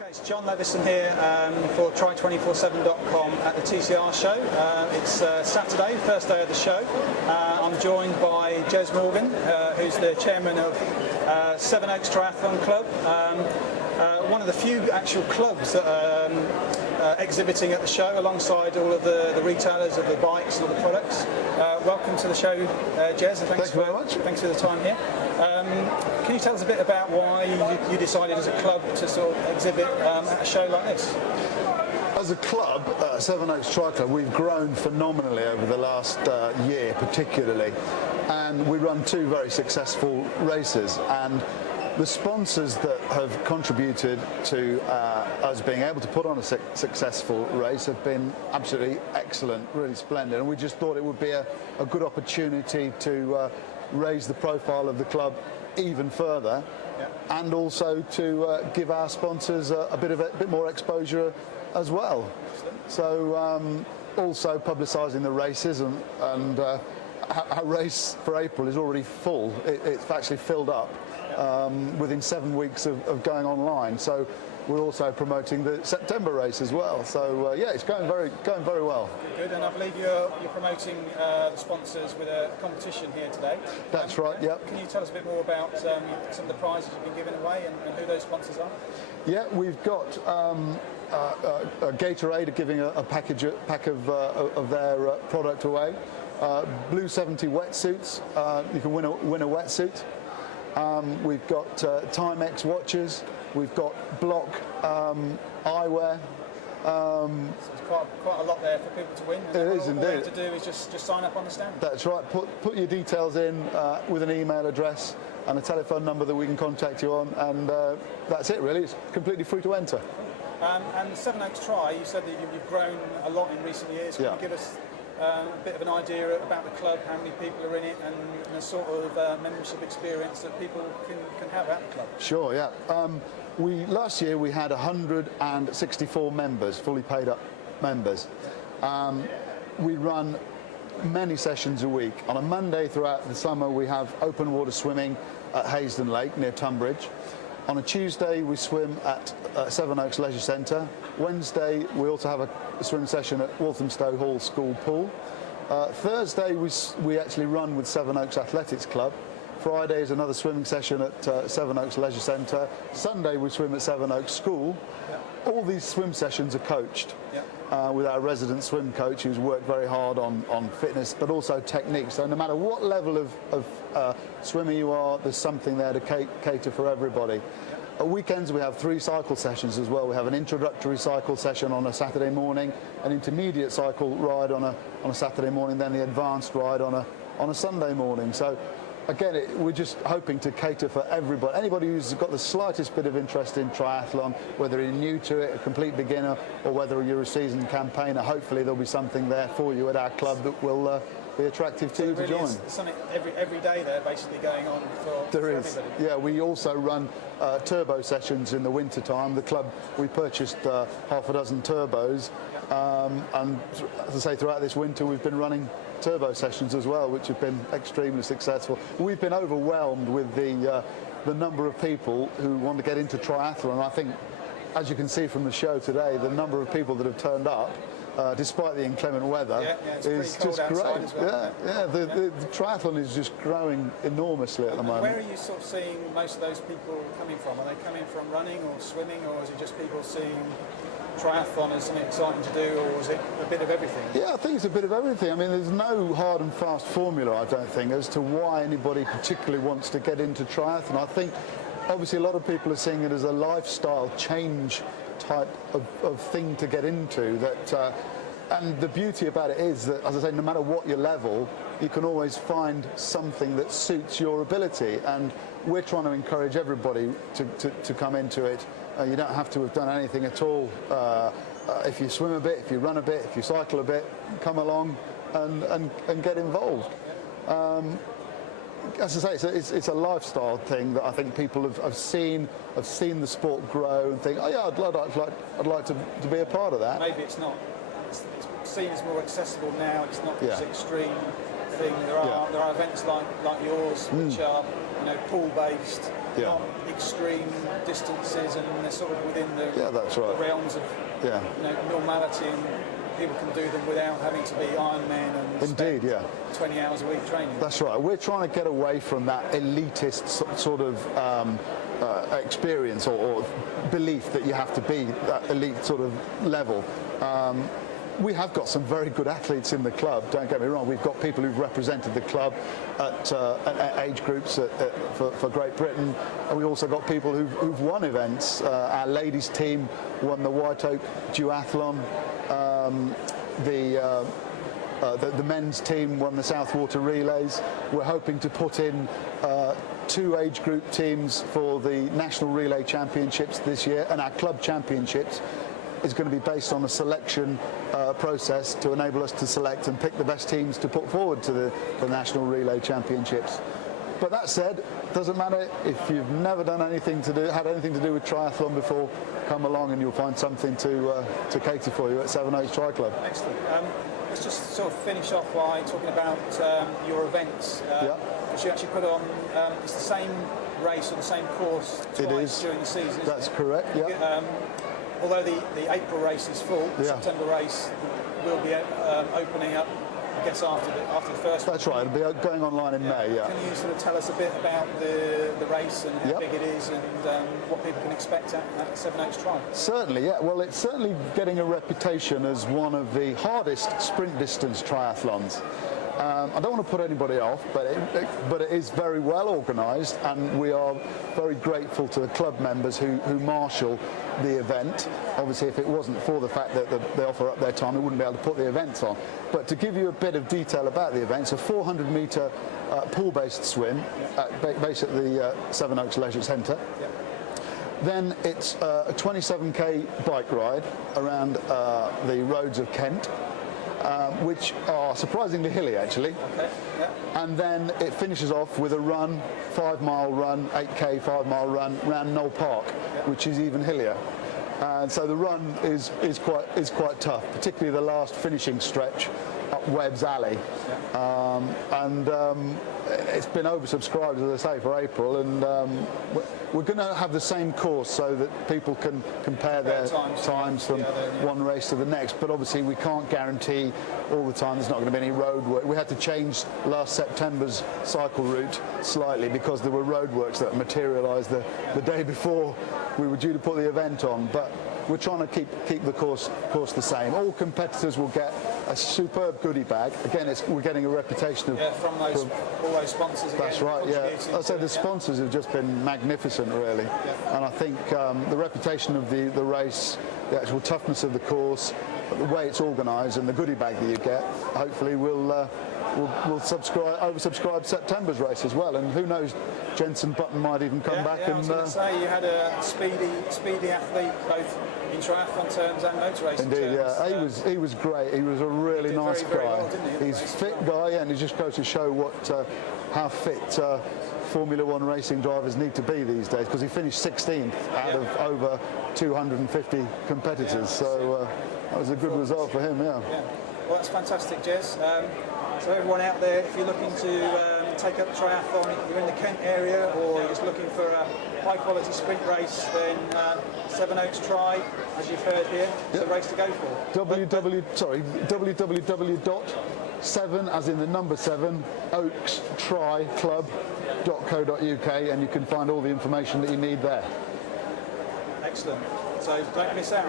Okay, it's John Levison here for Tri247.com at the TCR show. It's Saturday, first day of the show. I'm joined by Jez Morgan, who's the chairman of 7OaksTri Triathlon Club, one of the few actual clubs that are exhibiting at the show alongside all of the retailers of the bikes and all the products. Welcome to the show, Jez, and thanks very much. Thanks for the time here. Can you tell us a bit about why you decided as a club to sort of exhibit at a show like this? As a club, 7OaksTri Club, we've grown phenomenally over the last year particularly, and we run two very successful races, and the sponsors that have contributed to us being able to put on a successful race have been absolutely excellent, really splendid, and we just thought it would be a good opportunity to raise the profile of the club even further, and also to give our sponsors a bit more exposure as well. So also publicising the races, and our race for April is already full. It's actually filled up within 7 weeks of going online. So we're also promoting the September race as well. So yeah, it's going very well. Good, and I believe you're promoting the sponsors with a competition here today. That's right. Yep. Can you tell us a bit more about some of the prizes you've been giving away and who those sponsors are? Yeah, we've got Gatorade giving a pack of their product away. Blue 70 wetsuits. You can win a wetsuit. We've got Timex watches. We've got Block eyewear. So there's quite a lot there for people to win. And it is all indeed. All they have to do is just sign up on the stand. That's right. Put your details in with an email address and a telephone number that we can contact you on, and that's it really. It's completely free to enter. And 7OaksTri, you said that you've grown a lot in recent years. Can you give us a bit of an idea about the club, how many people are in it, and the sort of membership experience that people can have at the club? Sure, yeah. Last year we had 164 members, fully paid up members. We run many sessions a week. On a Monday throughout the summer we have open water swimming at Haysden Lake near Tunbridge. On a Tuesday we swim at 7Oaks Leisure Centre. Wednesday we also have a swim session at Walthamstow Hall School Pool. Thursday we actually run with 7Oaks Athletics Club. Friday is another swimming session at 7Oaks Leisure Centre. Sunday we swim at 7Oaks School. All these swim sessions are coached with our resident swim coach, who's worked very hard on fitness but also technique. So no matter what level of swimmer you are, there's something there to cater for everybody. At weekends we have 3 cycle sessions as well. We have an introductory cycle session on a Saturday morning, an intermediate cycle ride on a Saturday morning, then the advanced ride on a Sunday morning. So again, we're just hoping to cater for everybody. Anybody who's got the slightest bit of interest in triathlon, whether you're new to it, a complete beginner, or whether you're a seasoned campaigner, hopefully there'll be something there for you at our club that will be attractive to you to join. There's something every day there basically going on for everybody. Yeah, we also run turbo sessions in the winter time. The club, we purchased half a dozen turbos, and as I say, throughout this winter we've been running turbo sessions as well, which have been extremely successful. We've been overwhelmed with the number of people who want to get into triathlon. I think, as you can see from the show today, the number of people that have turned up, despite the inclement weather, is just great. Well. The triathlon is just growing enormously at the moment. Where are you sort of seeing most of those people coming from? Are they coming from running or swimming, or is it just people seeing triathlon as something exciting to do, or is it a bit of everything? Yeah, I think it's a bit of everything. I mean, there's no hard and fast formula, I don't think, as to why anybody particularly wants to get into triathlon. I think obviously a lot of people are seeing it as a lifestyle change type of thing to get into. That and the beauty about it is that, as I say, no matter what your level, you can always find something that suits your ability, and we're trying to encourage everybody to come into it. You don't have to have done anything at all. If you swim a bit, if you run a bit, if you cycle a bit, come along and get involved. As I say, it's a lifestyle thing that I think people have seen the sport grow and think, oh yeah, I'd like to be a part of that. Maybe it's not. It's seen as more accessible now. It's not as extreme thing. There are events like yours which are pool based, not extreme distances, and they're sort of within the, that's right. the realms of normality, and people can do them without having to be Ironman and spend 20 hours a week training. That's right. We're trying to get away from that elitist sort of experience or belief that you have to be that elite sort of level. We have got some very good athletes in the club, don't get me wrong. We've got people who've represented the club at age groups for Great Britain, and we've also got people who've won events. Our ladies team won the White Oak Duathlon. The men's team won the Southwater Relays. We're hoping to put in 2 age group teams for the National Relay Championships this year, and our club championships is going to be based on a selection process to enable us to select and pick the best teams to put forward to the National Relay Championships. But that said, doesn't matter if you've never had anything to do with triathlon before. Come along and you'll find something to cater for you at 7OaksTri Club. Excellent. Let's just sort of finish off by talking about your events. Which you actually put on. It's the same race or the same course twice during the season. That's correct. Yeah. Although the April race is full, the September race will be opening up, I guess, after the first one. That's right, it'll be going online in May, Can you sort of tell us a bit about the race and how big it is, and what people can expect at 7OaksTri? Certainly, yeah. Well, it's certainly getting a reputation as one of the hardest sprint distance triathlons. I don't want to put anybody off, but it is very well organised, and we are very grateful to the club members who marshal the event. Obviously, if it wasn't for the fact that they offer up their time, we wouldn't be able to put the events on. But to give you a bit of detail about the event, it's a 400-metre pool-based swim based at the Seven Oaks Leisure Centre. Then it's a 27k bike ride around the roads of Kent, which are surprisingly hilly, actually. And then it finishes off with a run, 5-mile run, 8k 5-mile run around Knoll Park, which is even hillier. And so the run is quite tough, particularly the last finishing stretch up Webb's Alley. It's been oversubscribed, as I say, for April, and we're going to have the same course so that people can compare their times from one race to the next. But obviously we can't guarantee all the time there's not going to be any road work. We had to change last September's cycle route slightly because there were road works that materialised the day before we were due to put the event on. But we're trying to keep the course the same. All competitors will get a superb goodie bag. Again, we're getting a reputation of from all those sponsors. Again, that's right. Yeah, I say the sponsors have just been magnificent, really. And I think the reputation of the race, the actual toughness of the course, the way it's organised, and the goodie bag that you get, hopefully will oversubscribe September's race as well. And who knows, Jensen Button might even come back. I was going to say, you had a speedy athlete both in triathlon terms and motor racing terms. He was great. He was a really nice guy. Very well, didn't he, he's a fit guy, and he just goes to show how fit Formula One racing drivers need to be these days, because he finished 16th out of over 250 competitors. So that was a good result for him. Yeah. Well, that's fantastic, Jez. So everyone out there, if you're looking to take up triathlon, you're in the Kent area, or you're just looking for a high-quality sprint race, then 7OaksTri, as you've heard here, is a race to go for. www.7, as in the number 7, oakstri.club.co.uk, and you can find all the information that you need there. Excellent. So don't miss out.